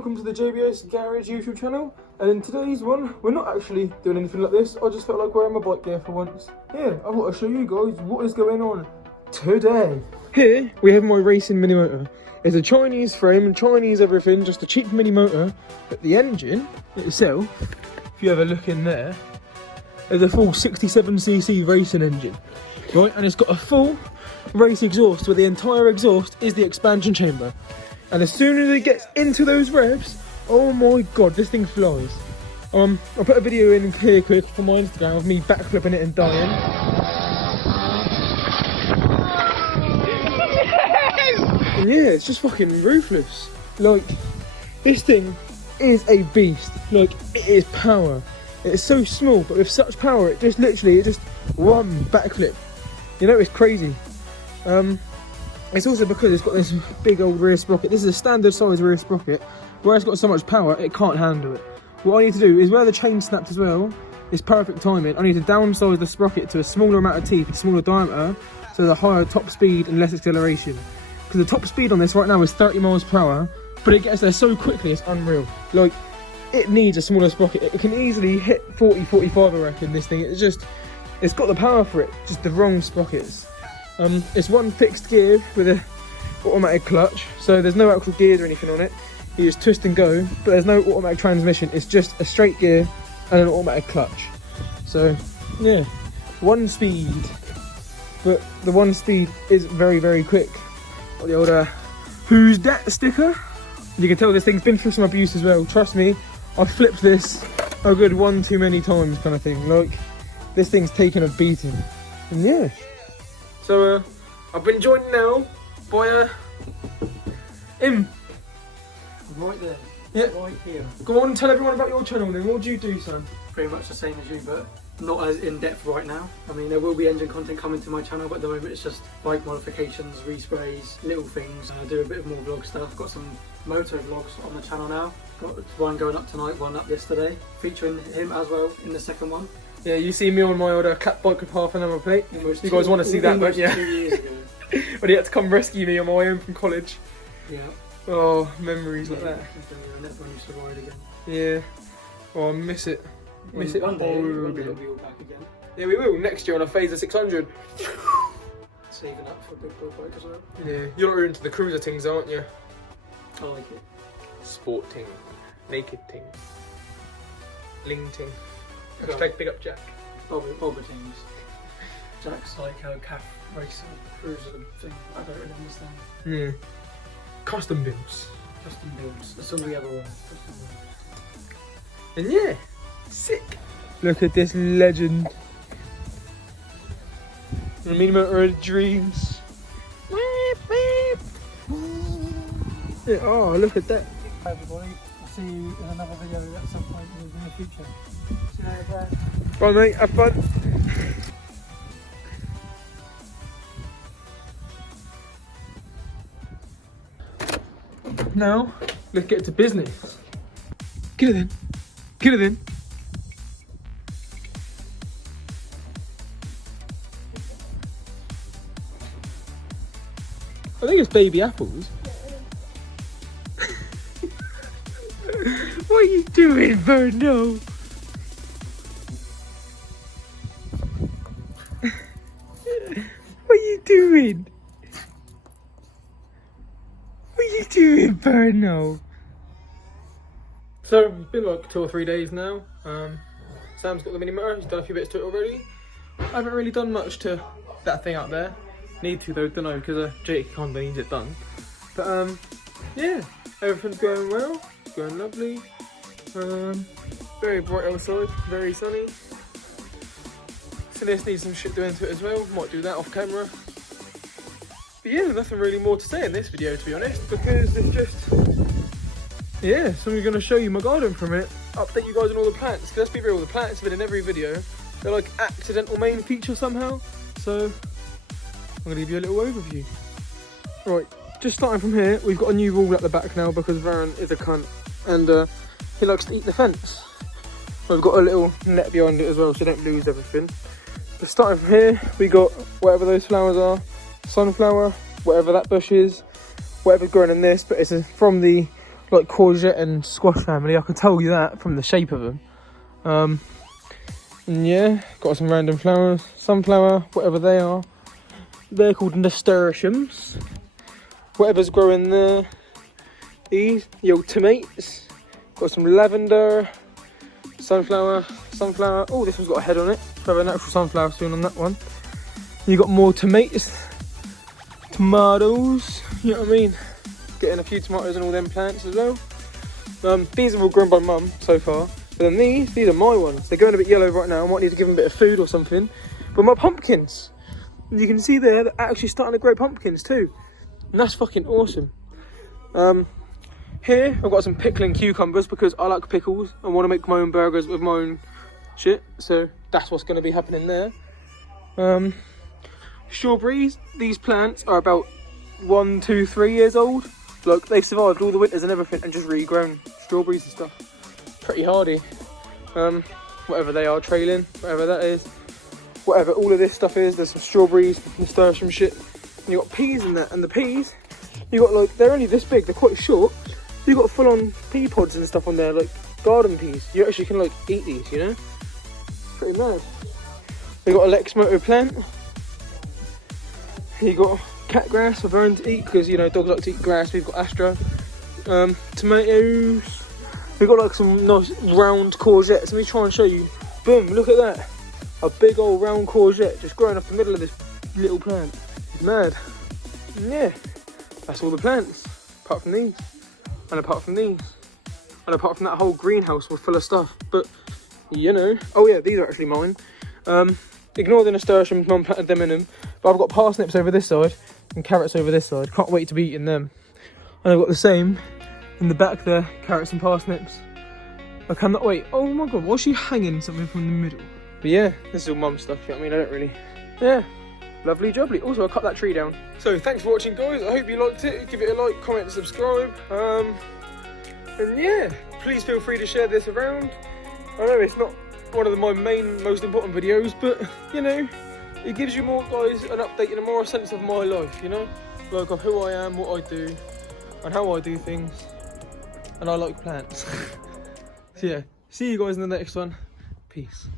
welcome to the JBS Garage YouTube channel. And in today's one, we're not actually doing anything like this. I just felt like wearing my bike gear for once. Yeah, I want to show you guys what is going on today. Here, we have my racing mini motor. It's a Chinese frame and Chinese everything, just a cheap mini motor. But the engine itself, if you have a look in there, is a full 67cc racing engine. Right, and it's got a full race exhaust where the entire exhaust is the expansion chamber. And as soon as it gets into those revs, oh my god, this thing flies. I'll put a video in here quick for my Instagram of me backflipping it and dying. And yeah, it's just fucking ruthless. Like, this thing is a beast. Like, it is power. It's so small, but with such power, it just one backflip. You know, it's crazy. It's also because it's got this big old rear sprocket. This is a standard size rear sprocket. Where it's got so much power, it can't handle it. What I need to do is, where the chain snapped as well, is perfect timing. I need to downsize the sprocket to a smaller amount of teeth, a smaller diameter, so the higher top speed and less acceleration. Because the top speed on this right now is 30 miles per hour, but it gets there so quickly, it's unreal. Like, it needs a smaller sprocket. It can easily hit 40, 45, I reckon, this thing. It's got the power for it, just the wrong sprockets. It's one fixed gear with a automatic clutch, so there's no actual gears or anything on it. You just twist and go, but there's no automatic transmission. It's just a straight gear and an automatic clutch. So yeah, one speed, but the one speed is very, very quick. Got the old "Who's that" sticker. You can tell this thing's been through some abuse as well. Trust me, I've flipped this a good one too many times, kind of thing. Like, this thing's taken a beating, and yeah. So I've been joined now by him. Right there. Yeah. Right here. Go on, tell everyone about your channel then. What do you do, son? Pretty much the same as you, but not as in depth right now. I mean, there will be engine content coming to my channel, but at the moment it's just bike modifications, resprays, little things. I do a bit of more vlog stuff. Got some Moto vlogs on the channel now. Got one going up tonight, one up yesterday, featuring him as well in the second one. Yeah, you see me on my old cat bike with half a number plate. You guys want to see that, don't you? 2 years ago. When he had to come rescue me on my way home from college. Yeah. Oh, memories like that. I never used to ride again. Yeah. Oh, I miss it. Miss it. One day horribly. we'll be all back again. Yeah, we will. Next year on a Phaser 600. Saving up for a big boy bike as well. Yeah. You're into the cruiser things, aren't you? I like it. Sport ting. Naked ting. Ling ting. Go. Hashtag big up Jack. Bobber things. Jack's like a calf racer cruiser thing. I don't really understand. Yeah. Custom builds. Custom builds. That's all we ever want. And yeah, sick. Look at this legend. The mini motor of dreams. Yeah, oh, look at that. Hi everybody. I'll see you in another video at some point in the future. See you later. Bye mate, have fun. Now, let's get to business. Get it in. Get it in. I think it's baby apples. What are you doing, Verno? What are you doing? What are you doing, Verno? So it's been like 2 or 3 days now. Sam's got the mini motor. He's done a few bits to it already. I haven't really done much to that thing out there. Need to though, don't know, because Jake can't needs it done. But yeah, everything's going well. It's going lovely. Very bright outside, very sunny. So this needs some shit doing to it as well. Might do that off camera. But yeah, nothing really more to say in this video, to be honest, because it's just, yeah, so I'm going to show you my garden for a minute, update you guys on all the plants, because let's be real, the plants have been in every video. They're like accidental main feature somehow, so I'm going to give you a little overview. Right, just starting from here, we've got a new wall at the back now because Varan is a cunt, and he likes to eat the fence. We've got a little net behind it as well, so don't lose everything. But starting from here, we got whatever those flowers are, sunflower, whatever that bush is, whatever's growing in this, but it's from the like courgette and squash family. I can tell you that from the shape of them. And yeah, got some random flowers, sunflower, whatever they are. They're called nasturtiums. Whatever's growing there. These, the old tomatoes. Got some lavender, sunflower. Oh, this one's got a head on it. Have an actual sunflower soon on that one. You got more tomatoes. Tomatoes, you know what I mean? Getting a few tomatoes and all them plants as well. These are all grown by mum so far. But then these are my ones. They're going a bit yellow right now. I might need to give them a bit of food or something. But my pumpkins, you can see there, they're actually starting to grow pumpkins too. And that's fucking awesome. Here, I've got some pickling cucumbers because I like pickles. I want to make my own burgers with my own shit. So that's what's going to be happening there. Strawberries, these plants are about 1, 2, 3 years old. Like, they've survived all the winters and everything and just regrown strawberries and stuff. Pretty hardy. Whatever they are, trailing, whatever that is. Whatever all of this stuff is, there's some strawberries, nasturtium shit. And you got peas in that, and the peas, you got like, they're only this big, they're quite short. You got full on pea pods and stuff on there, like garden peas. You actually can like eat these, you know? Pretty mad. We got a Moto plant. You got cat grass for Vern to eat because, you know, dogs like to eat grass. We've got Astra. Tomatoes. We've got like some nice round courgettes. Let me try and show you. Boom, look at that. A big old round courgette just growing up the middle of this little plant. Mad. And yeah, that's all the plants. Apart from these. And apart from these. And apart from that whole greenhouse was full of stuff. But, you know. Oh yeah, these are actually mine. Ignore the nasturtiums, mum planted them in them. But I've got parsnips over this side and carrots over this side. Can't wait to be eating them. And I've got the same in the back there, carrots and parsnips. I cannot wait. Oh my god, why is she hanging something from the middle? But yeah, this is all mum stuff, you know what I mean? I don't really... Yeah, lovely jubbly. Also, I cut that tree down. So thanks for watching, guys. I hope you liked it. Give it a like, comment and subscribe. And yeah, please feel free to share this around. I know it's not one of my most important videos, but you know, it gives you more guys an update and a more sense of my life, you know, like of who I am, what I do and how I do things, and I like plants. So yeah, see you guys in the next one. Peace.